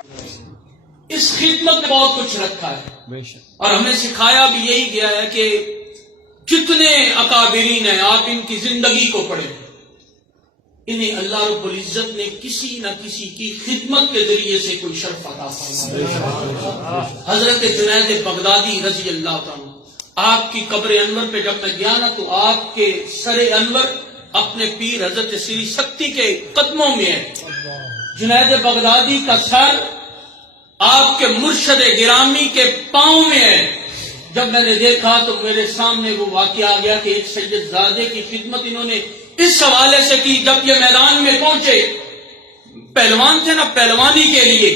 اس خدمت میں بہت کچھ رکھا ہے اور ہمیں سکھایا بھی یہی گیا ہے کہ جتنے اکابرین ہیں آپ ان کی زندگی کو پڑھیں، انہیں اللہ رب العزت نے کسی نہ کسی کی خدمت کے ذریعے سے کوئی شرف عطا فرمایا۔ حضرت جنید بغدادی رضی اللہ عنہ، آپ کی قبر انور پہ جب میں گیا نا تو آپ کے سر انور اپنے پیر حضرت سری سکتی کے قدموں میں ہے۔ جنید بغدادی کا سر آپ کے مرشد گرامی کے پاؤں میں ہے۔ جب میں نے دیکھا تو میرے سامنے وہ واقعہ آ گیا کہ ایک سید زادے کی خدمت انہوں نے اس حوالے سے کی، جب یہ میدان میں پہنچے، پہلوان تھے نا پہلوانی کے لیے،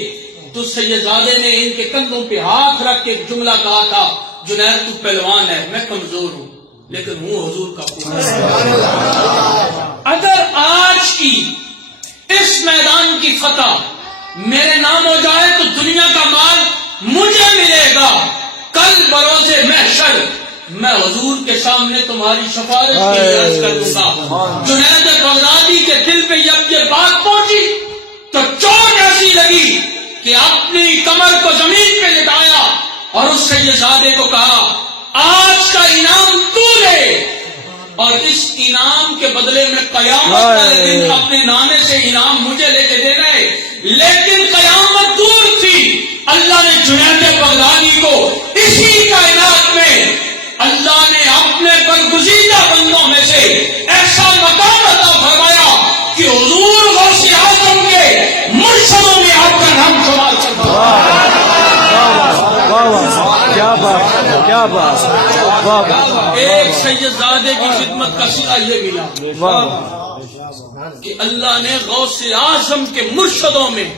تو سید زادے نے ان کے کندھوں پہ ہاتھ رکھ کے جملہ کہا تھا، جنید تو پہلوان ہے، میں کمزور ہوں لیکن ہوں حضور کا پتر۔ اگر آج کی اس میدان کی فتح میرے نام ہو جائے تو دنیا کا مال مجھے ملے گا، کل بروز محشر میں حضور کے سامنے تمہاری سفارش کے لیے عرض کر دوں گا۔ جنید بغدادی کے دل پہ جب یہ بات پہنچی تو چوٹ ایسی لگی کہ اپنی کمر کو زمین پہ لٹایا اور اس سیدزادے کو کہا، آج کا انعام تو لے اور اس انعام کے بدلے میں قیامت والے دن اپنے نانے سے انعام مجھے لے کے دینا ہے۔ لیکن قیامت دور تھی، اللہ نے جنید بغدادی کو اسی کائنات میں اللہ نے اپنے برگزیدہ بندوں میں سے ایسا مقام عطا فرمایا کہ حضور غوث اعظم کے مرشدوں میں آپ کا نام شمار کرتا ہے۔ ایک سیدزادے کی خدمت کا صلہ یہ ملا کہ اللہ نے غوث اعظم کے مرشدوں میں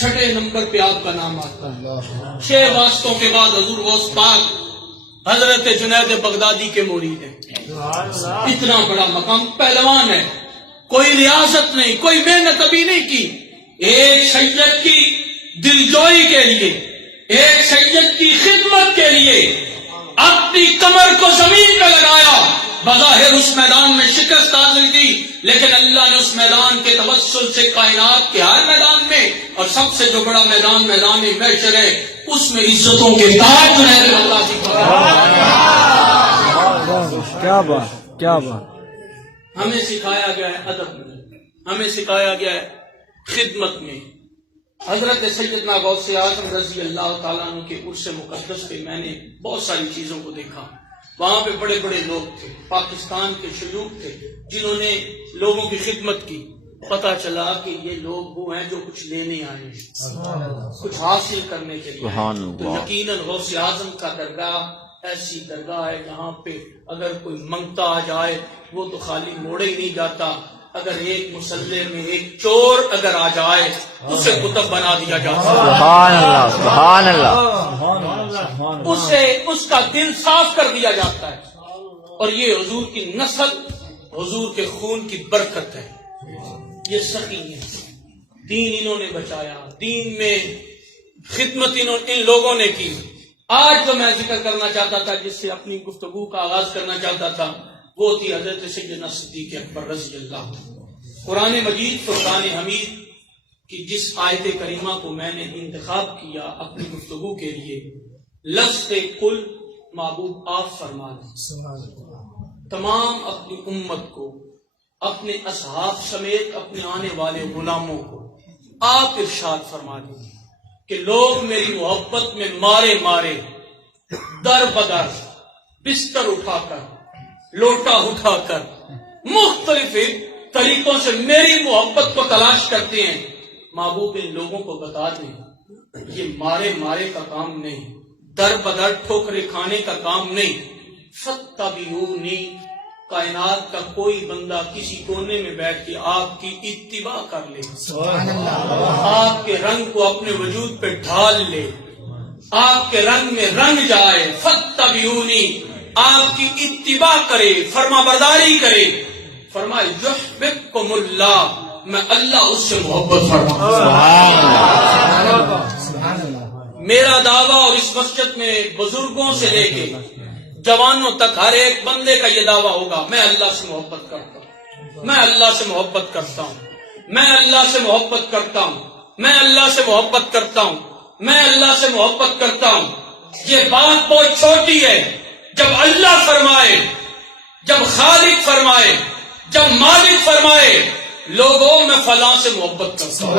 6 نمبر پہ آپ کا نام آتا ہے۔ 6 واسطوں کے بعد حضور غوث پاک حضرت جنید بغدادی کے مرید ہیں۔ اتنا بڑا مقام، پہلوان ہے، کوئی ریاضت نہیں، کوئی محنت ابھی نہیں کی، ایک سید کی دلجوئی کے لیے، ایک سید کی خدمت کے لیے اپنی کمر کو زمین پہ لگایا۔ بظاہر اس میدان میں شکست حاصل کی، لیکن اللہ نے اس میدان کے توسل سے کائنات کے ہر میدان میں، اور سب سے جو بڑا میدان میدان محشر ہے، اس میں عزتوں کے تاج جنید اللہ کی کیا بات۔ ہمیں سکھایا گیا ہے ادب میں، ہمیں سکھایا گیا ہے خدمت میں۔ حضرت سیدنا غوث اعظم رضی اللہ تعالیٰ عنہ کے عرس مقدس پہ میں نے بہت ساری چیزوں کو دیکھا۔ وہاں پہ بڑے بڑے لوگ تھے، پاکستان کے شیوخ تھے جنہوں نے لوگوں کی خدمت کی۔ پتا چلا کہ یہ لوگ وہ ہیں جو کچھ لینے آئے ہیں، کچھ حاصل کرنے کے لیے۔ تو یقیناً غوث اعظم کا درگاہ ایسی درگاہ ہے جہاں پہ اگر کوئی منگتا آ جائے وہ تو خالی موڑے ہی نہیں جاتا، اگر ایک مسلح میں ایک چور اگر آ جائے اسے کتب بنا دیا جاتا ہے۔ سبحان اللہ، سبحان اللہ، اسے اس کا دل صاف کر دیا جاتا ہے۔ اور یہ حضور کی نسل، حضور کے خون کی برکت ہے۔ یہ سخی ہے، دین انہوں نے بچایا، دین میں خدمت ان لوگوں نے کی۔ آج جو میں ذکر کرنا چاہتا تھا، جس سے اپنی گفتگو کا آغاز کرنا چاہتا تھا، وہ تھی حضرت سیدنا صدیق اکبر رضی اللہ عنہ۔ قرآن مجید فرقان حمید کی جس آیت کریمہ کو میں نے انتخاب کیا اپنی گفتگو کے لیے، لفظ کل محبوب آپ فرما دیں، تمام اپنی امت کو، اپنے اصحاب سمیت اپنے آنے والے غلاموں کو آپ ارشاد فرما دیں کہ لوگ میری محبت میں مارے مارے، در بدر، بستر اٹھا کر، لوٹا اٹھا کر، مختلف طریقوں سے میری محبت کو تلاش کرتے ہیں۔ محبوب ان لوگوں کو بتا دیں یہ مارے مارے کا کام نہیں، در بدر ٹھوکرے کھانے کا کام نہیں۔ فتبعونی، کائنات کا کوئی بندہ کسی کونے میں بیٹھ کے آپ کی اتباع کر لے، آپ کے رنگ کو اپنے وجود پہ ڈھال لے، آپ کے رنگ میں رنگ جائے، فتبعونی، آپ کی اتباع کرے، فرما برداری کرے، فرمائے یحببکم اللہ، میں اللہ اس سے محبت میرا دعویٰ، اور اس مسجد میں بزرگوں سے لے کے جوانوں تک ہر ایک بندے کا یہ دعویٰ ہوگا، میں اللہ سے محبت کرتا ہوں، میں اللہ سے محبت کرتا ہوں، میں اللہ سے محبت کرتا ہوں۔ میں اللہ سے محبت کرتا ہوں، میں اللہ سے محبت کرتا ہوں. یہ بات بہت چھوٹی ہے. جب اللہ فرمائے، جب خالق فرمائے، جب مالک فرمائے، لوگوں میں فلاں سے محبت کرتا ہوں.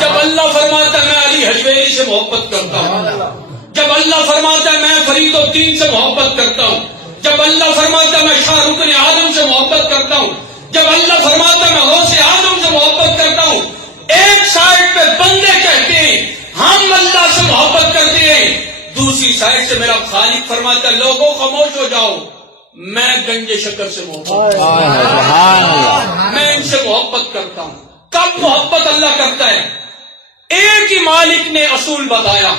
جب اللہ فرماتا ہے میں علی حجویری سے محبت کرتا ہوں، جب اللہ فرماتا ہے میں فرید الدین سے محبت کرتا ہوں، جب اللہ فرماتا ہے میں شاہ رکن اعظم سے محبت کرتا ہوں، جب اللہ فرماتا ہے میں غوث اعظم سے محبت کرتا ہوں. ایک سائڈ پہ بندے کہتے ہیں ہم اللہ سے محبت کرتے ہیں، دوسری سائڈ سے میرا خالق فرماتا ہے لوگوں خاموش ہو جاؤ، میں گنج شکر سے محبت کرتا ہوں، میں ان سے محبت کرتا ہوں. کب محبت اللہ کرتا ہے؟ ایک ہی مالک نے اصول بتایا،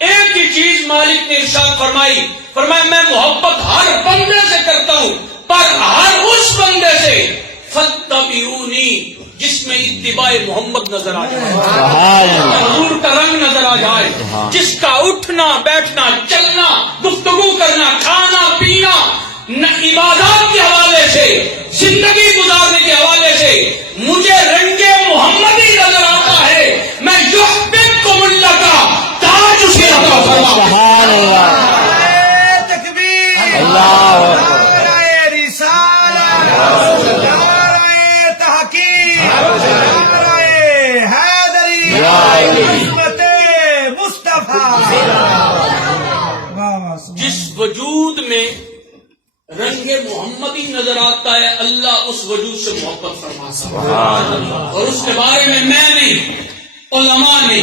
ایک ہی چیز مالک نے ارشاد فرمائی، فرمایا میں محبت ہر بندے سے کرتا ہوں، پر ہر اس بندے سے فاتبعونی جس میں اتباع محمد نظر آ جائے، حضور کا رنگ نظر آ جائے، جس کا اٹھنا بیٹھنا چلنا گفتگو کرنا کھانا پینا عبادات کے حوالے سے زندگی گزارنے کے حوالے سے مجھے رنگے محمدی نظر آتا ہے. میں یحببکم اللہ کا تاج اسے عطا فرماؤں. تکبیر، اللہ نعرہ رسالت، نعرہ تحقیق، نعرہ حیدری، عظمت مصطفیٰ. جس وجود میں رنگ محمدی نظر آتا ہے اللہ اس وجود سے محبت فرماتا ہے. اور اس کے بارے میں نے علماء نے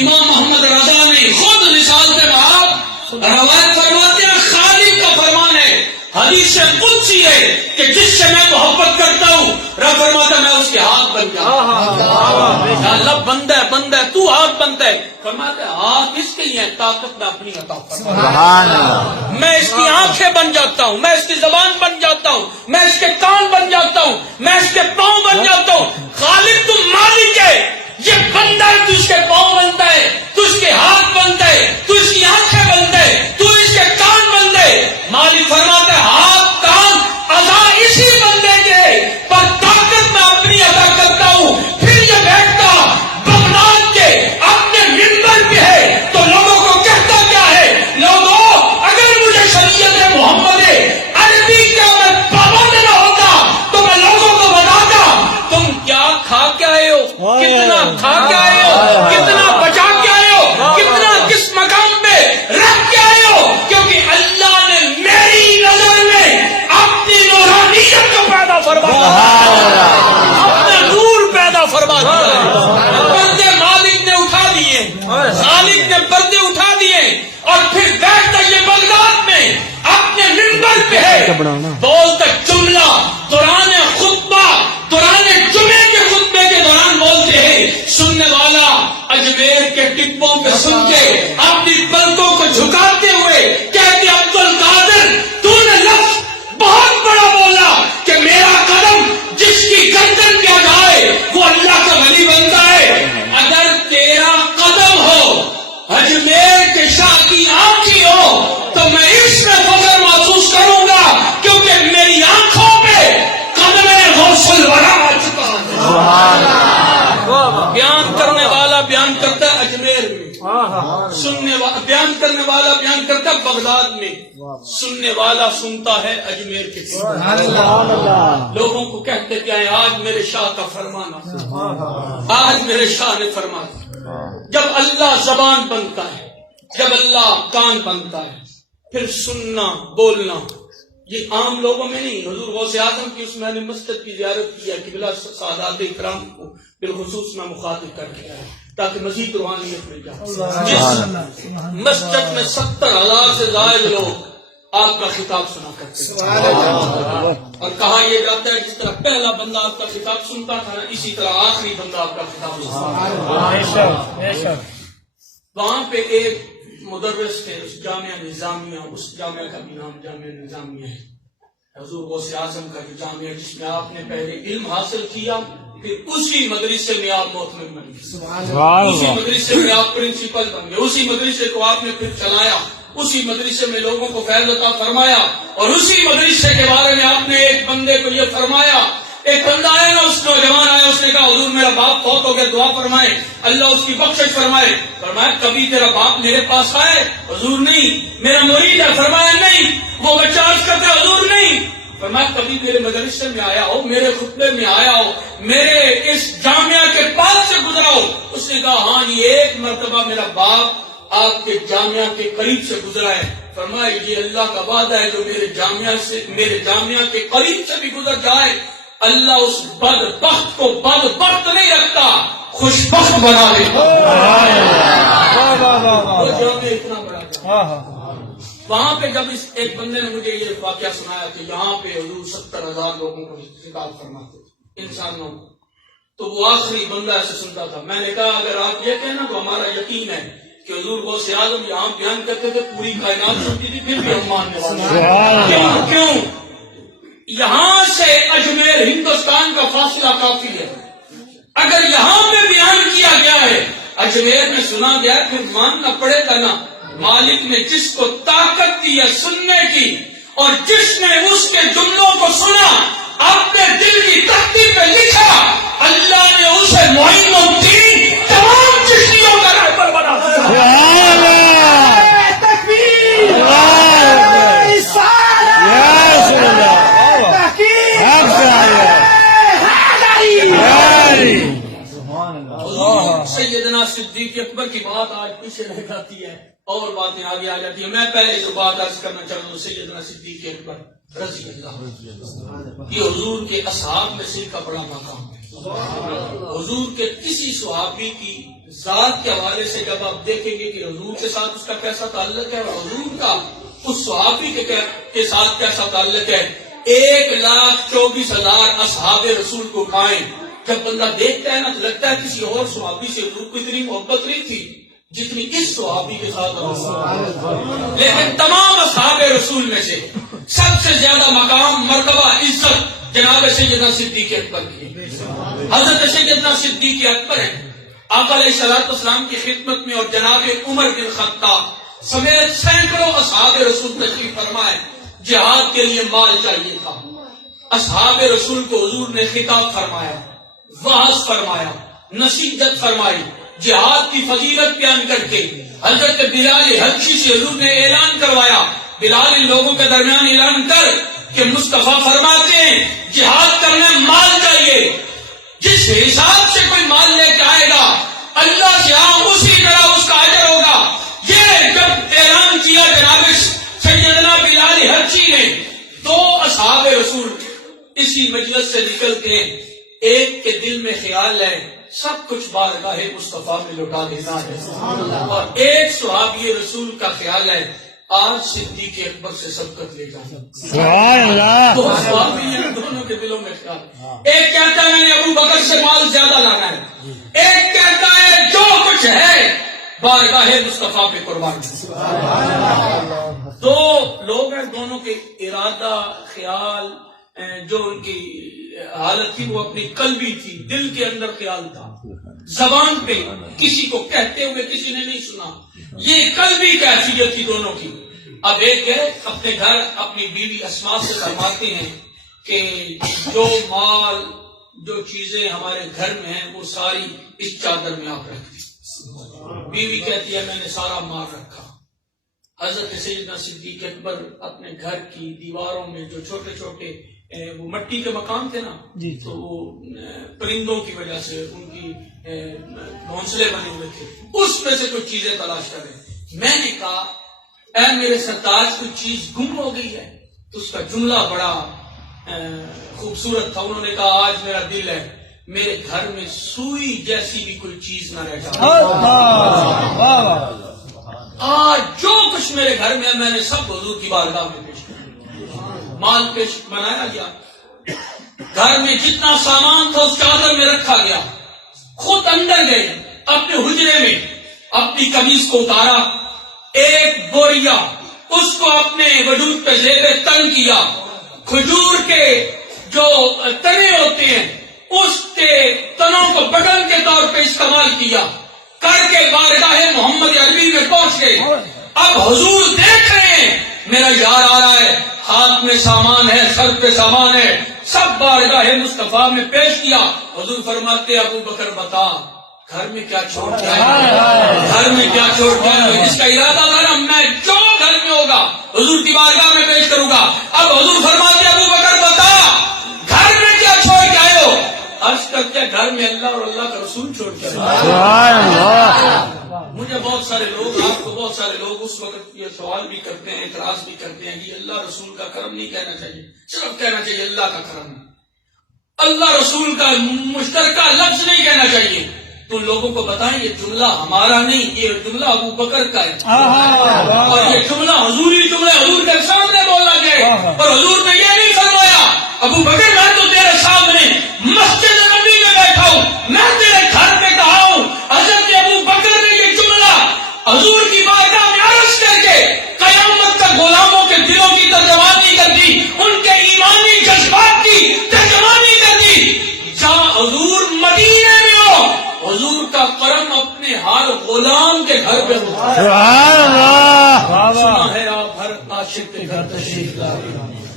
امام محمد رضا نے خود رسالت باب روایت فرماتے ہیں خالق کا فرمان ہے، حدیث قدسی ہے کہ جس سے میں محبت کرتا ہوں رب فرماتا ہے میں اس کے ہاتھ بن جاتا. اللہ بندہ ہے بندہ ہے تو ہاتھ بنتا ہے، فرماتا ہے ہاتھ اس کے لیے طاقت میں اپنی عطا فرماتا، میں اس کی آنکھیں بن جاتا ہوں، میں اس کی زبان بن جاتا ہوں، میں اس کے کان بن جاتا ہوں، میں اس کے پاؤں بن جاتا ہوں. خالق تو مالک ہے، یہ بندہ ہے تو اس کے پاؤں بنتا ہے، تو اس کے ہاتھ بنتا ہے، تو اس کی آنکھیں بنتا ہے، تو اس کے کان بنتا ہے. مالک فرماتا ہے ہاتھ کان اعضاء اسی بندے کے، پر طاقت میں اپنی ادا کرتا ہوں. پھر یہ بیٹھتا بغداد کے اپنے منبر پہ ہے تو لوگوں کو کہتا کیا ہے، لوگوں اگر مجھے شریعت محمد عربی کا میں پابند نہ ہوتا تو میں لوگوں کو بتاتا تم کیا کھا کے آئے ہو، کتنا کھا کے آئے ہو، کتنا بچا کے آئے ہو، کتنا کس مقام پہ رکھ کے آئے ہو، کیونکہ اللہ نے میری نظر میں اپنی نورانیت کو پیدا فرما دیا، اپنا نور پیدا فرما دیا. پردے مالک نے اٹھا دیے، خالق نے پردے اٹھا دیے اور پھر بیٹھتا یہ بغداد میں اپنے منبر پہ ہے، بولتا جملہ دوران خطبہ دوران جمعے کے خطبے کے دوران بولتے ہیں، سننے والا اجمیر کے ٹپوں پہ سن کے اپنی پلکوں کو جھکاتے ہوئے کہتے عبد القادر تو نے لفظ بہت بڑا بولا کہ میرا قدم جس کی گردن پہ جائے وہ اللہ کا ولی بنتا ہے. اگر تیرا قدم ہو اجمیر کے شاہ کی آنکھی ہو تو میں اس میں فخر محسوس کروں گا کیونکہ میری آنکھوں پہ قدم غوث الورا آ چکا ہے. بیان کرنے والا بیان کرتا ہے اجمیر میں، بیان کرنے والا بیان کرتا ہے بغداد میں، سننے والا سنتا ہے اجمیر کے. لوگوں کو کہتے کیا ہے آج میرے شاہ کا فرمان آیا، آج میرے شاہ نے فرمایا. جب اللہ زبان بنتا ہے، جب اللہ کان بنتا ہے، پھر سننا بولنا یہ عام لوگوں میں نہیں. حضور غوث اعظم کی اس میں نے مسجد کی زیارت کی ہے، قبلہ سادات اکرام کو بالخصوص میں مخاطب کر کے آیا تاکہ مزید روحانیت مل جائے. جس مسجد میں 70,000 سے زائد لوگ آپ کا خطاب سنا کرتے ہیں اور کہا یہ جاتا ہے جس طرح پہلا بندہ آپ کا خطاب سنتا تھا اسی طرح آخری بندہ آپ کا خطاب سنتا تھا. وہاں پہ ایک مدرس تھے اس جامعہ نظامیہ، اس جامعہ کا بھی نام جامعہ نظامیہ ہے. حضور غوث اعظم کا جو جامعہ جس میں آپ نے پہلے علم حاصل کیا پھر اسی مدرسے میں آپ محتمم بن گئے، اسی مدرسے میں آپ پرنسپل بن گئے، اسی مدرسے کو آپ نے پھر چلایا، اسی مدرسے میں لوگوں کو فیض عطا فرمایا اور اسی مدرسے کے بارے میں آپ نے ایک بندے کو یہ فرمایا ایک بندہ آیا نا، اس نوجوان آیا، اس نے کہا حضور میرا باپ فوت ہو گیا، دعا فرمائے اللہ اس کی بخشش فرمائے۔ فرمایا کبھی تیرا باپ میرے پاس آئے؟ حضور نہیں۔ میرا مرید ہے؟ فرمایا نہیں۔ وہ بچہ عرض کرتا ہے حضور نہیں۔ فرمایا کبھی میرے مدرسے میں آیا ہو، میرے خطبے میں آیا ہو، میرے اس جامعہ کے پاس سے گزرا ہو؟ اس نے کہا ہاں جی، ایک مرتبہ میرا باپ آپ کے جامعہ کے قریب سے گزرا ہے۔ فرمایا یہ اللہ کا وعدہ ہے، جو میرے جامعہ کے قریب سے بھی گزر جائے اللہ اس بدبخت کو بدبخت نہیں رکھتا، خوشبخت بنا دیتا۔ وہ جامعہ اتنا بڑا تھا۔ وہاں پہ جب ایک بندے نے مجھے یہ واقعہ سنایا کہ یہاں پہ حضور 70,000 لوگوں کو خطاب فرماتے انسانوں کو، تو وہ آخری بندہ ایسے سنتا تھا۔ میں نے کہا اگر آپ یہ کہنا تو ہمارا یقین ہے کہ حضور غوث اعظم یہاں بیان کرتے تھے، پوری کائنات سنتی تھی، پھر بھی ہم ماننے والے۔ کیوں؟ یہاں سے اجمیر ہندوستان کا فاصلہ کافی ہے، اگر یہاں پہ بیان کیا گیا ہے، اجمیر میں سنا گیا، پھر ماننا پڑے گا نا۔ مالک نے جس کو طاقت دی ہے سننے کی، اور جس نے اس کے جملوں کو سنا اپنے دل کی تختی پہ لکھا، اللہ نے اسے معین الدین تمام چشتیوں کا رہبر بنا دیا۔ سیدنا صدیق اکبر کی بات آج پیچھے رہ جاتی ہے اور باتیں آگے آ جاتی ہیں۔ میں پہلے جو بات عرض کرنا چاہتا ہوں، سیدنا صدیق اکبر رضی اللہ، یہ حضور کے اصحاب میں سے کا بڑا مقام ہے۔ حضور کے کسی صحابی کی ذات کے حوالے سے جب آپ دیکھیں گے کہ حضور کے ساتھ اس کا کیسا تعلق ہے اور حضور کا اس صحابی کے ساتھ کیسا تعلق ہے، 1,24,000 اصحاب رسول کو پائیں، جب بندہ دیکھتا ہے نا تو لگتا ہے کسی اور صحابی سے حضور کو اتنی محبت نہیں تھی جتنی اس صحابی کے ساتھ۔ لیکن تمام اصحاب رسول میں سے سب سے زیادہ مقام، مرتبہ، عزت جناب سیدنا صدیق اکبر کی۔ حضرت سیدنا صدیق اکبر ہے، آقا علیہ الصلوۃ والسلام کی خدمت میں، اور جناب عمر بن خطاب سمیت سینکڑوں اصحاب رسول تشریف فرمائے۔ جہاد کے لیے مال چاہیے تھا، اصحاب رسول کو حضور نے خطاب فرمایا، وعظ فرمایا، نصیحت فرمائی، جہاد کی فضیلت بیان کر کے حضرت بلال حبشی سے حضور نے اعلان کروایا۔ بلال ان لوگوں کے درمیان اعلان کر کہ مصطفیٰ فرماتے ہیں جہاد کرنے مال چاہیے، جس حساب سے کوئی مال لے کے آئے گا اللہ سے اسی طرح اس کا اجر ہوگا۔ یہ جب اعلان کیا جناب سیدنا بلال حبشی نے، تو اصحاب رسول اسی مجلس سے نکل کے ایک کے دل میں خیال ہے سب کچھ بارگاہ مصطفیٰ میں لوٹا دینا ہے، اور ایک صحابی رسول کا خیال ہے آج صدیق اکبر سے سبقت لے جانا۔ دو صحابی ہیں، دونوں کے دلوں میں خیال، ایک کہتا ہے میں نے ابو بکر سے مال زیادہ لانا ہے، ایک کہتا ہے جو کچھ ہے بارگاہ مصطفیٰ پہ قربان۔ دو لوگ ہیں، دونوں کے ارادہ، خیال، جو ان کی حالت تھی وہ اپنی قلبی تھی، دل کے اندر خیال تھا، زبان پہ کسی کو کہتے ہوئے کسی نے نہیں سنا، یہ قلبی کیفیت تھی دونوں کی۔ اب ایک ہے اپنے گھر اپنی بیوی اسماء سے فرماتے ہیں کہ جو مال، جو چیزیں ہمارے گھر میں ہیں وہ ساری اس چادر میں آپ رکھ دی۔ بیوی کہتی ہے میں نے سارا مال رکھا۔ حضرت سیدنا صدیق اکبر اپنے گھر کی دیواروں میں جو چھوٹے چھوٹے وہ مٹی کے مکان تھے نا، تو وہ پرندوں کی وجہ سے ان کی گھونسلے بنے ہوئے تھے، اس میں سے کچھ چیزیں تلاش کریں۔ میں نے کہا اے میرے سرتاج کچھ چیز گم ہو گئی ہے، تو اس کا جملہ بڑا خوبصورت تھا۔ انہوں نے کہا آج میرا دل ہے میرے گھر میں سوئی جیسی بھی کوئی چیز نہ رہ جائے، آج جو کچھ میرے گھر میں ہے میں نے سب حضور کی بارگاہ میں پیش کیا۔ مال پیش بنایا گیا، گھر میں جتنا سامان تھا اس چادر میں رکھا گیا، خود اندر گئے، اپنے حجرے میں اپنی قمیض کو اتارا، ایک بوریا اس کو اپنے وجود پہ زیب تن کیا، کھجور کے جو تنے ہوتے ہیں اس کے تنوں کو بٹن کے طور پہ استعمال کیا، کر کے بارگاہ محمد عربی میں پہنچ گئے۔ اب حضور دیکھ رہے ہیں میرا یار آ رہا ہے، ہاتھ میں سامان ہے، سر پہ سامان ہے، سب بارگاہ مصطفیٰ میں پیش کیا. حضور فرماتے ابو بکر بتا گھر میں کیا چھوڑ کے آئے, گھر میں کیا چھوڑ کے آئے. جس کا ارادہ تھا میں جو گھر میں ہوگا حضور کی بارگاہ میں پیش کروں گا. اب حضور فرماتے ابو بکر بتا گھر میں کیا چھوڑ کے آئے ہو. عرض کرتے گھر میں اللہ اور اللہ کا رسول چھوڑ کے آئے. مجھے بہت سارے لوگ, آپ کو بہت سارے لوگ اس وقت یہ سوال بھی کرتے ہیں, اعتراض بھی کرتے ہیں کہ اللہ رسول کا کرم نہیں کہنا چاہیے, صرف کہنا چاہیے اللہ کا کرم. اللہ رسول کا مشترکہ لفظ نہیں کہنا چاہیے. تو لوگوں کو بتائیں یہ جملہ ہمارا نہیں, یہ جملہ ابو بکر کا ہے, اور یہ جملہ حضوری جملہ حضور کے سامنے بولا گیا. اور حضور نے یہ نہیں فرمایا ابو بکر میں تو تیرے سامنے مسجد نبی میں بیٹھا ہوں, میں تیرے گھر میں کہا ہوں. حضرت ابو بکر نے یہ جملہ حضور کی بارگاہ میں عرض کر کے قیامت تک غلاموں کے دلوں کی ترجمانی کر دی, ان کے ایمانی جذبات کی ترجمانی کر دی. جہاں حضور مدینے میں ہو حضور کا کرم اپنے ہر غلام کے گھر پہ ہوتا ہے. سنا ہے آپ ہر عاشق کے گھر تشریف لائے,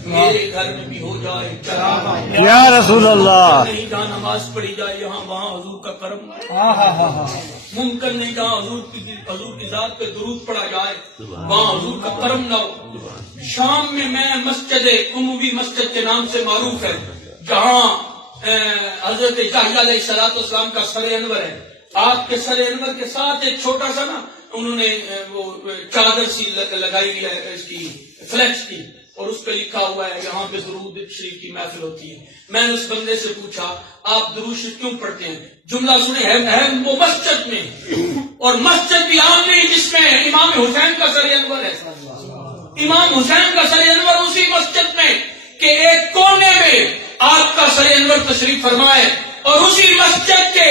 میرے گھر میں بھی ہو جائے چراغاں یا رسول اللہ. نہیں جہاں نماز پڑھی جائے یہاں وہاں حضور کا کرم. ممکن نہیں جہاں حضور کی ذات پہ درود پڑھا جائے وہاں حضور کا کرم نہ ہو. شام میں مسجد عموی مسجد کے نام سے معروف ہے, جہاں حضرت یحییٰ علیہ السلام کا سر انور ہے. آپ کے سر انور کے ساتھ ایک چھوٹا سا نا انہوں نے وہ چادر سی لگائی ہوئی ہے اس کی فلیکس کی, اور اس پہ لکھا ہوا ہے یہاں پہ درود شریف کی محفل ہوتی ہے. میں نے اس بندے سے پوچھا آپ درود شریف کیوں پڑھتے ہیں؟ جملہ سنے ہے وہ مسجد میں, اور مسجد بھی عام نہیں جس میں امام حسین کا سر انور ہے. امام حسین کا سر انور اسی مسجد میں کہ ایک کونے میں آپ کا سر انور تشریف فرمائے, اور اسی مسجد کے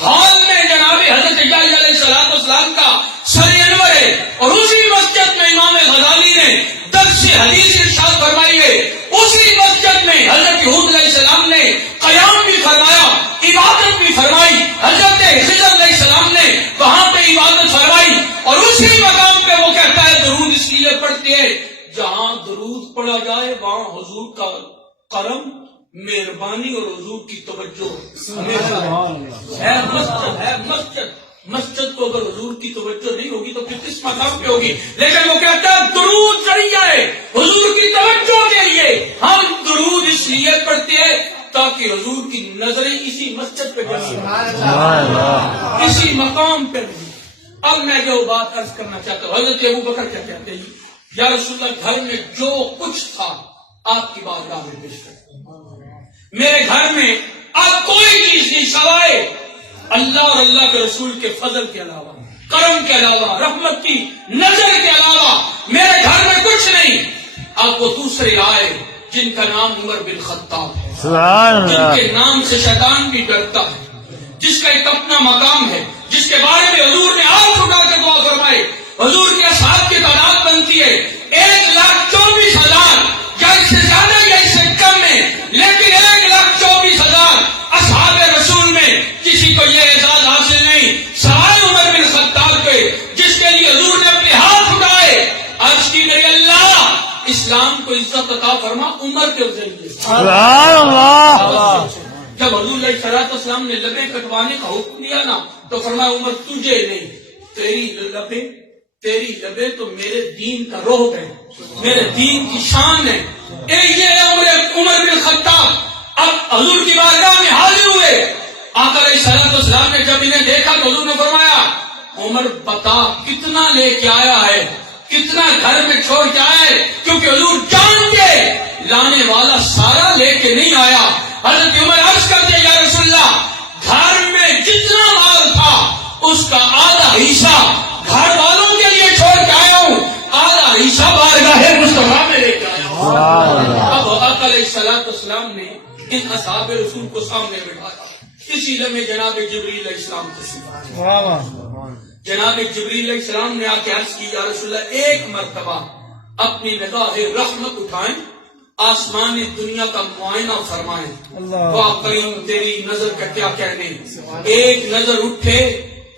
ہال میں جناب حضرت یحییٰ علیہ السلام کا سر انور ہے, اور اسی مسجد میں امام غزالی نے درس حدیث ارشاد فرمائی ہے. اسی مسجد میں حضرت ہود علیہ السلام نے قیام بھی فرمایا, عبادت بھی فرمائی. حضرت خضر علیہ السلام نے وہاں پہ عبادت فرمائی, اور اسی مقام پہ وہ کہتا ہے درود اس لیے پڑھتے ہیں جہاں درود پڑھا جائے وہاں حضور کا کرم, مہربانی اور حضور کی توجہ ہے. مسجد کو اگر حضور کی توجہ نہیں ہوگی تو پھر کس مقام پہ ہوگی؟ لیکن وہ کہتا ہے درود ذریعہ ہے حضور کی توجہ کے لیے. ہم درود اس لیے پڑھتے ہیں تاکہ حضور کی نظریں اسی مسجد پہ اسی مقام پہ رہیں. اب میں جو بات عرض کرنا چاہتا ہوں, حضرت ابو بکر کیا کہتے ہیں یا رسول اللہ گھر میں جو کچھ تھا آپ کی بارگاہ میں پیش کرتے, میرے گھر میں اب کوئی چیز نہیں سوائے اللہ اور اللہ کے رسول کے فضل کے علاوہ, کرم کے علاوہ, رحمت کی نظر کے علاوہ میرے گھر میں کچھ نہیں. اب وہ دوسرے آئے جن کا نام عمر بن خطاب ہے, جن کے نام سے شیطان بھی ڈرتا ہے, جس کا ایک اپنا مقام ہے, جس کے بارے میں حضور نے ہاتھ اٹھا کے دعا فرمائے. حضور کے اصحاب کی تعداد بنتی ہے 1,24,000, یا اس سے زیادہ یا اس سے کم ہے, لیکن 1,24,000 اصحاب رسول میں کسی کو یہ اعزاز حاصل نہیں سوائے عمر بن خطاب کے, جس کے لیے حضور نے اپنے ہاتھ اٹھائے. عرض کی میرے اللہ اسلام کو عزت عطا فرما عمر کے ذریعے. جب حضور علیہ السلام نے لبیں کٹوانے کا حکم دیا نا تو فرمایا عمر تجھے نہیں, تیری لبیں تو میرے دین کا روح ہے, میرے دین کی شان ہے. یہ عمر بن خطاب اب حضور کی بارگاہ میں حاضر ہوئے. آقا علیہ السلام نے جب انہیں دیکھا تو حضور نے فرمایا عمر بتا کتنا لے کے آیا ہے, کتنا گھر میں چھوڑ کے آیا ہے, کیونکہ حضور جانتے لانے والا سارا لے کے نہیں آیا. حضرت عمر عرض کرتے یا رسول اللہ گھر میں جتنا مال تھا اس کا آدھا حصہ گھر والوں کے لیے چھوڑ کے آیا ہوں, آدھا حصہ بارگاہ مصطفیٰ میں لے کے آیا ہوں. اب آقا علیہ السلام نے ان اصحاب رسول کو سامنے بٹھایا. اسی لمحے جناب جبریل علیہ السلام تشریف لائے. جناب جبریل علیہ السلام نے آ کے عرض کی یا رسول اللہ ایک مرتبہ اپنی نگاہ رحمت اٹھائیں, آسمان دنیا کا معائنہ فرمائیں. واہ کریم تیری نظر کا کیا کہنے, ایک نظر اٹھے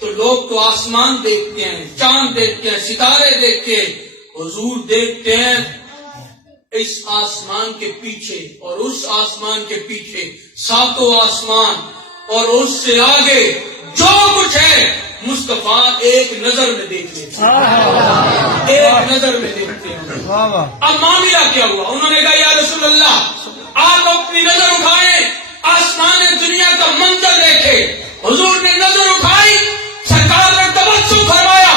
تو لوگ تو آسمان دیکھتے ہیں, چاند دیکھتے ہیں, ستارے دیکھتے ہیں, حضور دیکھتے ہیں اس آسمان کے پیچھے اور اس آسمان کے پیچھے ساتوں آسمان اور اس سے آگے جو کچھ ہے مصطفیٰ ایک نظر میں دیکھ لیتے ہیں، ایک نظر میں دیکھتے ہیں۔ اب معاملہ کیا ہوا؟ انہوں نے کہا یا رسول اللہ آپ اپنی نظر اٹھائیں، آسمان دنیا کا منظر دیکھے۔ حضور نے نظر اٹھائی، سرکار نے تبسم فرمایا،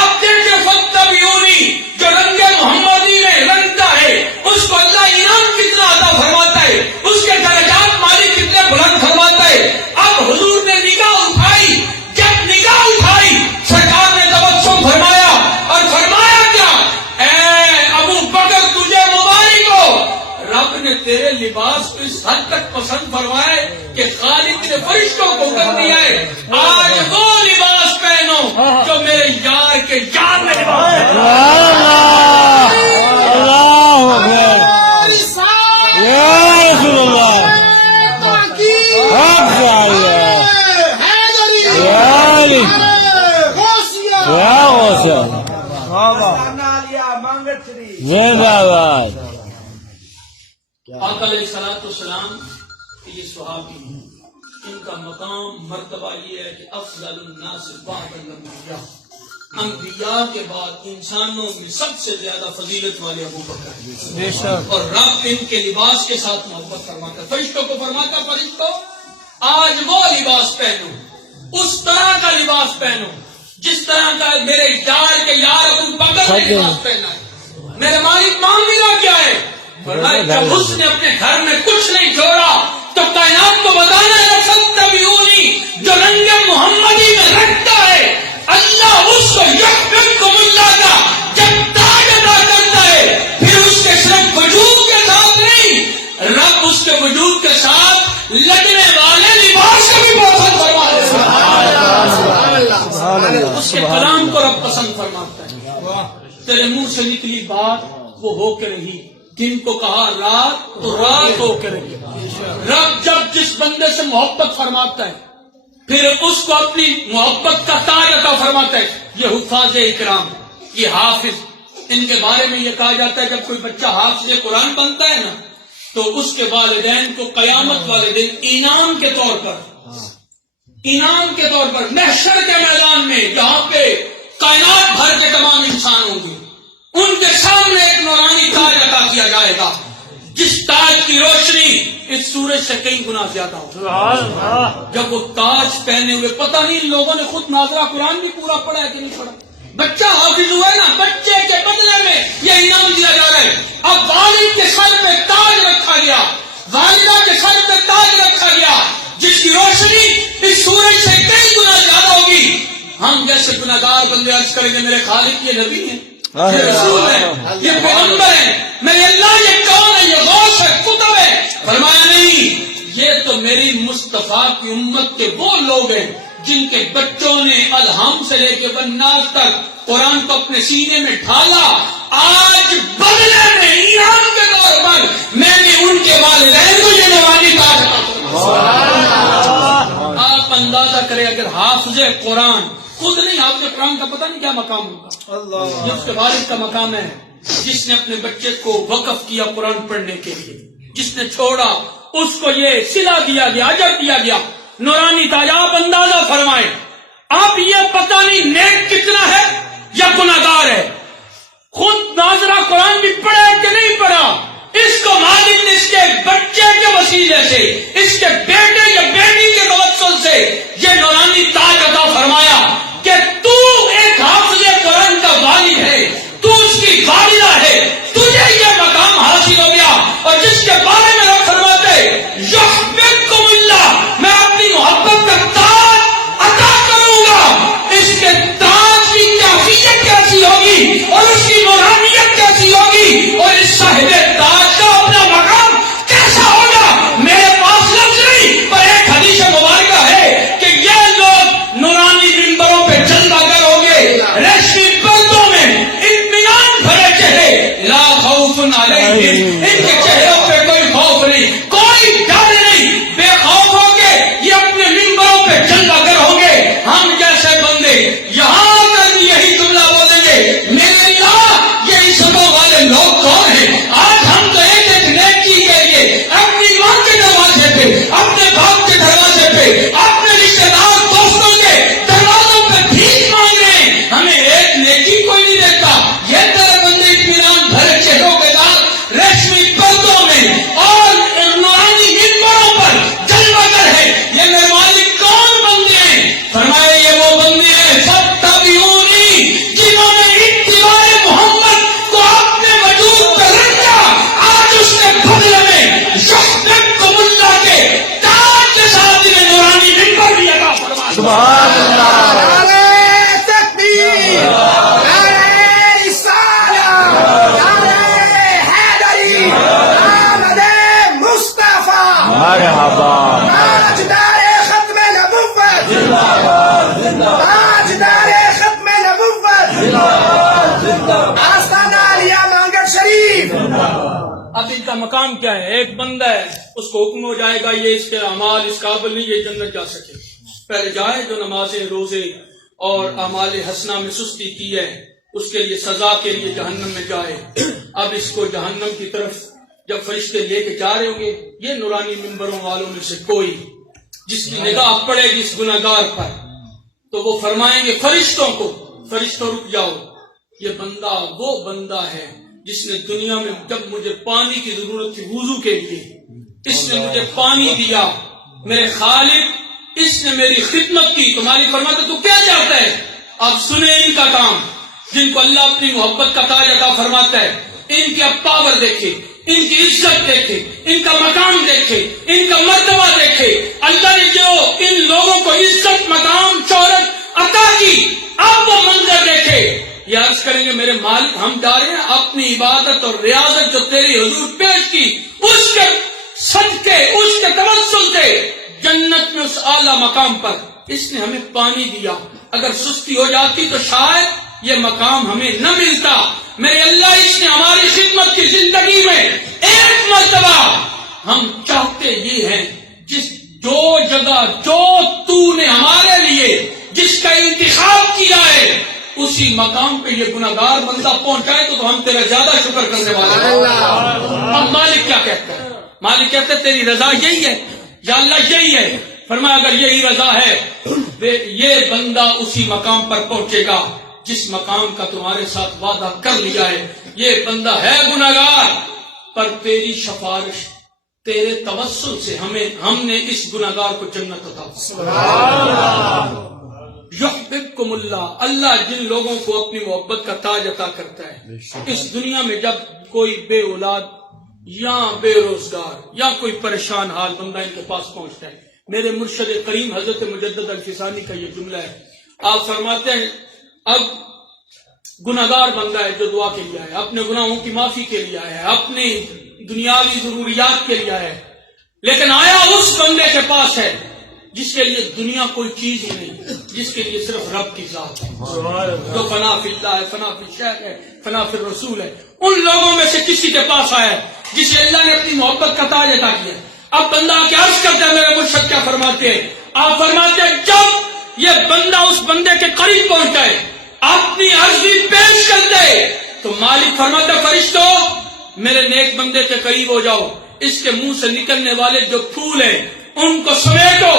آپ دیکھیں فاتبعونی، جو رنگ محمدی میں رنگتا ہے اس کو اللہ انعام کتنا عطا فرماتا ہے، اس کے درجات مالک کتنے بلند فرماتا ہے۔ اب حضور نے نگاہ اٹھائی، جب نگاہ اٹھائی سرکار نے تبسم فرمایا اور فرمایا کیا؟ اے ابو بکر تجھے مبارک ہو، رب نے تیرے لباس کو اس حد تک پسند فرمایا ہے کہ خالق نے فرشتوں کو کر دیا ہے آج وہ لباس پہنو جو میرے یار کے یار نے لباس آقا علیہ الصلوۃ والسلام کہ یہ صحابی ہیں، ان کا مقام مرتبہ یہ ہے کہ افضل الناس بعد الانبیاء، انبیاء کے بعد انسانوں میں سب سے زیادہ فضیلت والے ابو بکر ہیں، اور رب ان کے لباس کے ساتھ محبت فرماتا، فرشتوں کو فرماتا فرشتوں آج وہ لباس پہنو، اس طرح کا لباس پہنو جس طرح کا میرے یار کے یار ابو بکر نے لباس پہنا ہے۔ میرے مالک معاملہ کیا ہے؟ فرمایا جب اس نے اپنے گھر میں کچھ نہیں چھوڑا تو کائنات کو بتانا ہے فاتبعونی، جو رنگ محمدی میں رکھتا ہے اللہ اس کو یحببکم اللہ کا جب تاج ادا کرتا ہے پھر اس کے صرف وجود کے ساتھ نہیں، رب اس کے وجود کے ساتھ لگنے والے لباس کو بھی پسند فرما دیتا ہے، اس کے کلام کو رب پسند فرماتا ہے۔ تیرے منہ سے نکلی بات وہ ہو کے رہی، جن کو کہا رات تو رات ہو کے رہی۔ رب جب جس بندے سے محبت فرماتا ہے پھر اس کو اپنی محبت کا تاج عطا فرماتا ہے۔ یہ حفاظ اکرام، یہ حافظ، ان کے بارے میں یہ کہا جاتا ہے جب کوئی بچہ حافظ قرآن بنتا ہے نا تو اس کے والدین کو قیامت والے دن انعام کے طور پر محشر کے میدان میں جہاں پہ کائنات بھر کے تمام انسان ہوں گے ان کے سامنے ایک نورانی تاج عطا کیا جائے گا جس تاج کی روشنی اس سورج سے کئی گنا زیادہ ہو۔ جب وہ تاج پہنے ہوئے، پتہ نہیں لوگوں نے خود ناظرہ قرآن بھی پورا پڑھا ہے کہ نہیں پڑھا، بچہ حافظ ہوا ہے نا، بچے کے بدلے میں یہ انعام دیا جا رہا ہے۔ اب والد کے سر پہ تاج رکھا گیا، والدہ کے سر پہ تاج رکھا گیا جس کی روشنی اس سورج سے کئی گنا زیادہ ہوگی۔ ہم جیسے گناہگار بندے عرض کریں گے میرے خالق یہ نبی ہیں، یہ رسول ہے، یہ پیغمبر ہے، میرے اللہ یہ کون ہے، یہ غوث ہے، قطب ہے۔ فرمایا نہیں، یہ تو میری مصطفیٰ کی امت کے وہ لوگ ہیں جن کے بچوں نے الحم سے لے کے والناس تک قرآن کو اپنے سینے میں ڈھالا، آج بدلے میں انعام کے طور پر میں نے ان کے والدین کو یہ نوانی تاج عطا فرمایا۔ آپ اندازہ کریں اگر حافظ قرآن خود نہیں، حافظ قرآن کا پتہ نہیں کیا مقام ہوگا، یہ اس کے والد کا مقام ہے جس نے اپنے بچے کو وقف کیا قرآن پڑھنے کے لیے، جس نے چھوڑا اس کو یہ صلہ دیا گیا، اجر دیا گیا، نورانی تاج۔ آپ اندازہ فرمائیں، اب یہ پتہ نہیں نیک کتنا ہے یا گناہگار ہے، خود ناظرہ قرآن بھی پڑھا کہ نہیں پڑھا، اس کو مالک نے اس کے بچے کے وسیلے سے، اس کے بیٹے یا بیٹی کے توسل سے یہ نورانی تاج عطا فرمایا کہ تو ایک حافظ قرآن کا والد ہے، تو اس کی والدہ ہے، تجھے یہ مقام حاصل ہو گیا۔ اور جس کے بارے میں رب فرماتے یحببکم اللہ، میں اپنی محبت کا تاج عطا کروں گا، اس کے تاج کی کیفیت کیسی ہوگی اور اس کی نورانیت کیسی ہوگی اور اس صاحب تاج کا اپنا مقام کیسا ہوگا، میرے پاس لفظ نہیں پر ایک حدیث مبارکہ ہے کہ یہ لوگ نورانی منبروں پہ جلوہ گر ہوں گے، ریشمی پردوں میں اطمینان بھرے چہرے، لا خوف علیہم، ان کے چہروں پہ کوئی خوف نہیں، کوئی ڈر نہیں، بے خوف ہوں گے، یہ اپنے منبروں پہ جلوہ گر ہوں گے۔ ہم جیسے بندے یہاں تک یہی جملہ بولیں گے، میرے اللہ یہ عزتوں والے لوگ کون ہیں؟ آج ہم سب تابعونی جنہوں نے اتباع محمد کو اپنے وجود پہ رکھا، آج اس نے بدلے میں یحببکم اللہ کے تاج کے ساتھ انہیں نورانی منبر بھی عطا فرما دیا۔ سبحان اللہ، نعرہ تکبیر، نعرہ رسالہ، نعرہ حیدری، آمد مصطفیٰ، مرحبا، تاجدار ختم نبوت، تاجدار ختم نبوت، آستانہ عالیہ مانگڑ شریف۔ اب ان کا مقام کیا ہے؟ ایک بندہ ہے، اس کو حکم ہو جائے گا یہ اس کے اعمال اس قابل نہیں یہ جنت جا سکے، پہلے جائے جو نمازیں روزے اور اعمال حسنہ میں سستی کی ہے اس کے لیے سزا کے لیے جہنم میں جائے۔ اب اس کو جہنم کی طرف جب فرشتے لے کے جا رہے ہوں گے، یہ نورانی منبروں والوں میں سے کوئی جس کی نگاہ پڑے گی اس گناہگار پر تو وہ فرمائیں گے فرشتوں کو، فرشتوں رک جاؤ، یہ بندہ وہ بندہ ہے جس نے دنیا میں جب مجھے پانی کی ضرورت تھی وضو کے لیے اس نے مجھے پانی دیا، میرے خالق اس نے میری خدمت کی۔ تمہاری فرماتے تو کیا چاہتا ہے؟ اب سنیں ان کا کام، جن کو اللہ اپنی محبت کا تاج عطا فرماتا ہے، ان کی اب پاور دیکھے، ان کی عزت دیکھے، ان کا مقام دیکھے، ان کا مرتبہ دیکھے۔ اللہ نے جو ان لوگوں کو عزت، مقام، شہرت عطا کی، اب وہ منظر دیکھے، یہ عرض کریں گے میرے مالک ہم جا رہے ہیں اپنی عبادت اور ریاضت جو تیری حضور پیش کی اس کے صدقے، اس کے توسل سے جنت میں اس اعلیٰ مقام پر اس نے ہمیں پانی دیا، اگر سستی ہو جاتی تو شاید یہ مقام ہمیں نہ ملتا۔ میرے اللہ اس نے ہماری خدمت کی زندگی میں ایک مرتبہ ہم چاہتے یہ ہیں جو جگہ جو تو نے ہمارے لیے جس کا انتخاب کیا ہے اسی مقام پہ یہ گناہگار بندہ پہنچائے تو ہم تیرا زیادہ شکر کرنے والے ہیں۔ اب مالک کیا کہتا ہے؟ مالک کہتا ہے تیری رضا یہی ہے یا اللہ یہی ہے؟ فرمایا اگر یہی رضا ہے یہ بندہ اسی مقام پر پہنچے گا جس مقام کا تمہارے ساتھ وعدہ کر لیا ہے۔ یہ بندہ ہے گناہگار پر تیری سفارش تیرے توسل سے ہم نے اس گناہگار کو جنت عطا فرمائی۔ یحببکم اللہ، اللہ جن لوگوں کو اپنی محبت کا تاج عطا کرتا ہے اس دنیا میں جب کوئی بے اولاد یا بے روزگار یا کوئی پریشان حال بندہ ان کے پاس پہنچتا ہے، میرے مرشد کریم حضرت مجدد الفسانی کا یہ جملہ ہے، آپ فرماتے ہیں اب گناہگار بندہ ہے جو دعا کے لیے آیا، اپنے گناہوں کی معافی کے لیے آیا ہے، اپنی دنیاوی ضروریات کے لیے آیا ہے، لیکن آیا اس بندے کے پاس ہے جس کے لیے دنیا کوئی چیز ہی نہیں، جس کے لیے صرف رب کی ذات ہے، جو فنا فی اللہ ہے، فنا فی الشیخ ہے، فنا فی الرسول ہے۔ ان لوگوں میں سے کسی کے پاس آیا ہے جسے اللہ نے اپنی محبت کا تاج عطا کیا۔ اب بندہ آ کے عرض کرتا ہے میرے مرشد کیا فرماتے ہیں؟ آپ فرماتے ہیں جب یہ بندہ اس بندے کے قریب پہنچتا ہے اپنی عرضی پیش کرتے تو مالک فرماتا ہے فرشتوں میرے نیک بندے کے قریب ہو جاؤ، اس کے منہ سے نکلنے والے جو پھول ہیں ان کو سمیٹو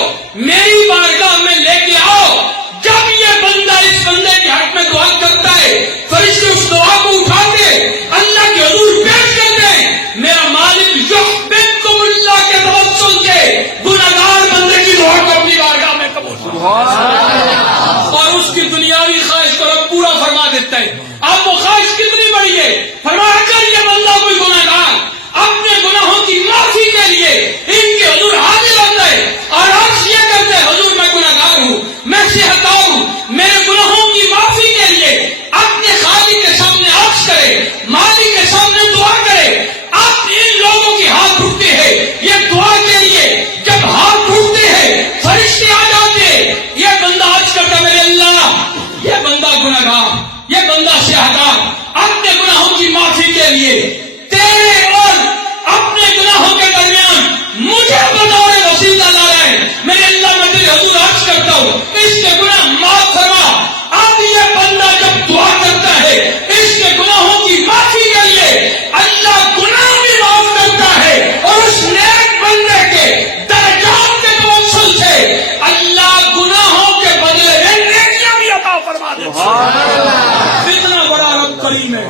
میری بارگاہ میں لے کے آؤ۔ جب یہ بندہ اس بندے کے حق میں دعا کرتا ہے فرشتے اس دعا کو اٹھاتے اللہ کے حضور پیش کرتے ہیں، میرا مالک یحببکم اللہ کے توسل سے گناہگار بندے کی دعا کو اپنی بارگاہ میں قبول اور اس کی دنیاوی خواہش کو رب پورا فرما دیتا ہے۔ اب وہ خواہش کتنی بڑی ہے؟ فرمایا اگر یہ بندہ کوئی گناہگار اپنے گناہوں کی معافی کے لیے ان کے حضور حاضر ہوتا ہے اور عرض یہ کرتے ہیں حضور میں گناہگار ہوں، میں صحت ہوں، میرے گناہوں کی معافی کے لیے اپنے خالق کے سامنے عرض کرے، مالک کے سامنے دعا کرے۔ اب ان لوگوں کے ہاتھ اٹھتے ہیں یہ دعا کے لیے، جب ہاتھ اٹھتے ہیں فرشتے آ جاتے ہیں، یہ بندہ عرض کرتا میرے اللہ یہ بندہ گناہگار، یہ بندہ صحت اپنے گناہوں کی معافی کے لیے تیرے اور اپنے گناہوں کے درمیان مجھے بطور وسیلہ لایا ہے، میرے اللہ میں تیرے حضور عرض کرتا ہوں اس کے گناہ معاف فرما۔ اب یہ بندہ جب دعا کرتا ہے اس کے گناہوں کی معافی کے لیے اللہ گناہ بھی معاف کرتا ہے اور اس نیک بندے کے درجات کے توسل سے اللہ گناہوں کے بدلے میں نیکیاں بھی عطا فرما دیتا ہے۔ اتنا بڑا رب کریم ہے،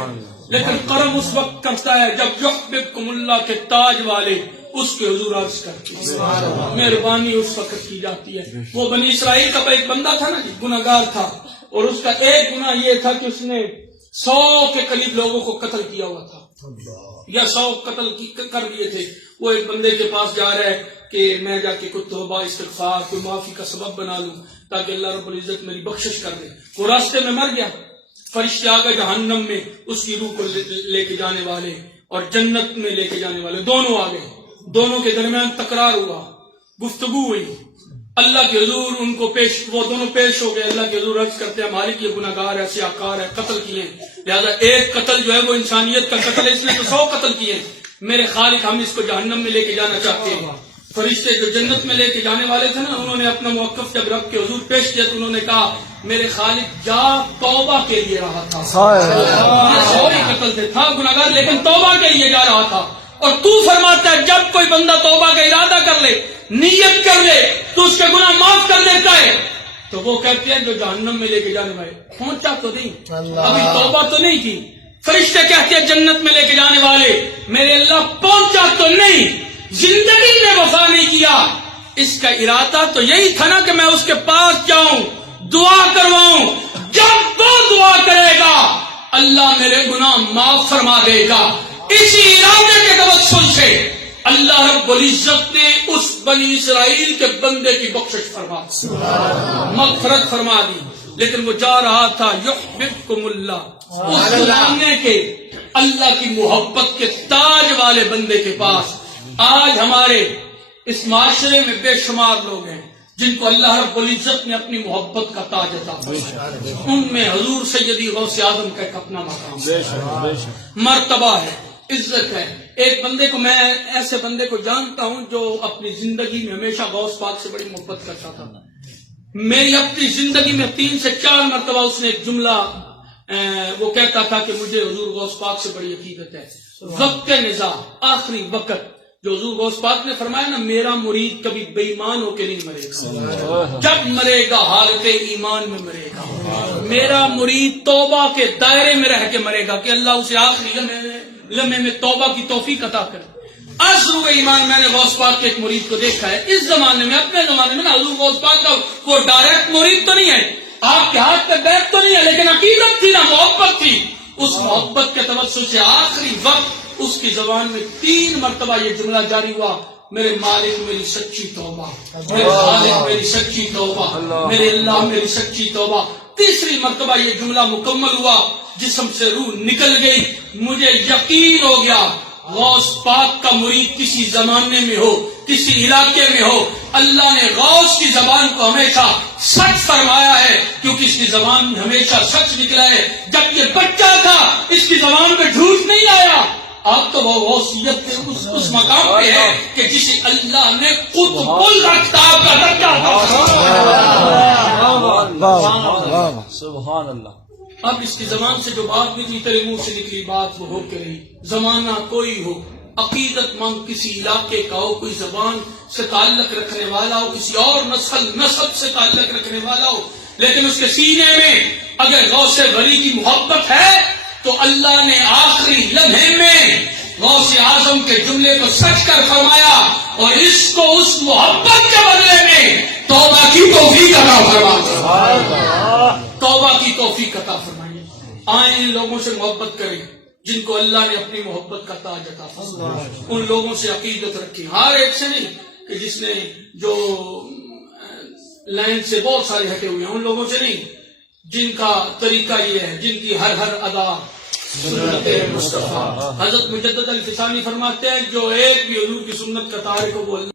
لیکن کرم اس وقت کرتا ہے جب یحببکم اللہ کے تاج والے اس کے حضور عرض کرتے ہیں، مہربانی اس وقت کی جاتی ہے۔ وہ بنی اسرائیل کا ایک بندہ تھا نا جی، گناہگار تھا، اور اس کا ایک گناہ یہ تھا کہ اس نے 100 کے قریب لوگوں کو قتل کیا ہوا تھا یا 100 قتل کر دیے تھے. وہ ایک بندے کے پاس جا رہا ہے کہ میں جا کے کوئی توبہ استغفار کوئی معافی کا سبب بنا لوں تاکہ اللہ رب العزت میری بخشش کر دے. وہ راستے میں مر گیا. فرشتے آ گئے جہنم میں اس کی روح کو لے کے جانے والے اور جنت میں لے کے جانے والے دونوں آ گئے. دونوں کے درمیان تکرار ہوا, گفتگو ہوئی. اللہ کے حضور ان کو وہ دونوں پیش ہو گئے. اللہ کے حضور عرض کرتے ہیں مالک یہ گناہگار ہے, سیاہکار ہے, قتل کیے, لہذا ایک قتل جو ہے وہ انسانیت کا قتل ہے, اس نے تو 100 قتل کیے. میرے خالق ہم اس کو جہنم میں لے کے جانا چاہتے ہیں. فرشتے جو جنت میں لے کے جانے والے تھے نا, انہوں نے اپنا موقف جب رب کے حضور پیش کیا تو انہوں نے کہا میرے خالق جا توبہ کے لیے رہا تھا. یہ 100 قتل تھے, تھا گناہگار لیکن توبہ کے لیے جا رہا تھا. اور تو فرماتا ہے جب کوئی بندہ توبہ کا ارادہ کر لے, نیت کر لے تو اس کے گناہ معاف کر دیتا ہے. تو وہ کہتے ہیں جو جہنم میں لے کے جانے والے پہنچا تو نہیں, ابھی توبہ تو نہیں کی. فرشتے کہتے ہیں جنت میں لے کے جانے والے میرے اللہ پہنچا تو نہیں, زندگی میں وفا نہیں کیا. اس کا ارادہ تو یہی تھا نا کہ میں اس کے پاس جاؤں, دعا کرواؤں. جب وہ دعا کرے گا اللہ میرے گناہ معاف فرما دے گا. اسی ارادے کے توسل سے اللہ رب العزت نے اس بنی اسرائیل کے بندے کی بخشش فرما مغفرت فرما دی. لیکن وہ جا رہا تھا یحببکم اللہ, اس زمانے کے اللہ کی محبت کے تاج والے بندے کے پاس. آج ہمارے اس معاشرے میں بے شمار لوگ ہیں جن کو اللہ رب العزت نے اپنی محبت کا تاج عطا فرمایا. ان میں حضور سیدی غوث اعظم کا ایک اپنا مقام, مرتبہ ہے, عزت ہے. ایک بندے کو میں ایسے بندے کو جانتا ہوں جو اپنی زندگی میں ہمیشہ غوث پاک سے بڑی محبت کرتا تھا. میری اپنی زندگی میں 3 سے 4 مرتبہ اس نے ایک جملہ وہ کہتا تھا کہ مجھے حضور غوث پاک سے بڑی عقیدت ہے. وقت نزاع, آخری وقت, جو حضور غوث پاک نے فرمایا نا میرا مرید کبھی بے ایمان ہو کے نہیں مرے گا, جب مرے گا حالت ایمان میں مرے گا. میرا مرید توبہ کے دائرے میں رہ کے مرے گا کہ اللہ اسے آخری لمحے میں توبہ کی توفیق عطا کرے. ازرو ایمان, میں نے غوث پاک کے ایک مرید کو دیکھا ہے اس زمانے میں, اپنے زمانے میں نا. حضور غوث پاک کا وہ ڈائریکٹ مرید تو نہیں ہے, آپ کے ہاتھ پہ بیعت تو نہیں ہے, لیکن عقیدت تھی نا, محبت تھی. اس محبت کے توسل سے آخری وقت اس کی زبان میں 3 مرتبہ یہ جملہ جاری ہوا, میرے مالک میری سچی توبہ, میرے خالق میری سچی توبہ, میرے اللہ میری سچی توبہ. تیسری مرتبہ یہ جملہ مکمل ہوا, جسم سے روح نکل گئی. مجھے یقین ہو گیا غوث پاک کا مرید کسی زمانے میں ہو, کسی علاقے میں ہو, اللہ نے غوث کی زبان کو ہمیشہ سچ فرمایا ہے, کیونکہ اس کی زبان میں ہمیشہ سچ نکلا ہے. جب یہ بچہ تھا اس کی زبان میں جھوٹ نہیں آیا. آپ تو وہ غوثیت کے اس مقام پہ ہے کہ جسے اللہ نے قطب الرقاب کا درجہ سبحان اللہ. اب اس کی زبان سے جو بات نکلی, تیرے منہ سے نکلی بات وہ ہو کے رہی. زمانہ کوئی ہو, عقیدت مند کسی علاقے کا ہو, کوئی زبان سے تعلق رکھنے والا ہو, کسی اور نسب سے تعلق رکھنے والا ہو, لیکن اس کے سینے میں اگر غوث ولی کی محبت ہے تو اللہ نے آخری لمحے میں غوث اعظم کے جملے کو سچ کر فرمایا اور اس کو اس محبت کے بدلے میں توبہ کی توفیق عطا فرمایا. توبہ کی توفیق عطا فرمائیے. آئیں ان لوگوں سے محبت کریں جن کو اللہ نے اپنی محبت کا تاج عطا فرمایا. ان لوگوں سے عقیدت رکھی, ہر ایک سے نہیں کہ جس نے جو لائن سے بہت سارے ہٹے ہوئے ہیں, ان لوگوں سے نہیں جن کا طریقہ یہ ہے, جن کی ہر ادا سنت مصطفیٰ. حضرت مجدد الفسانی فرماتے ہیں جو ایک بھی حضور کی سنت کا تارک ہو وہ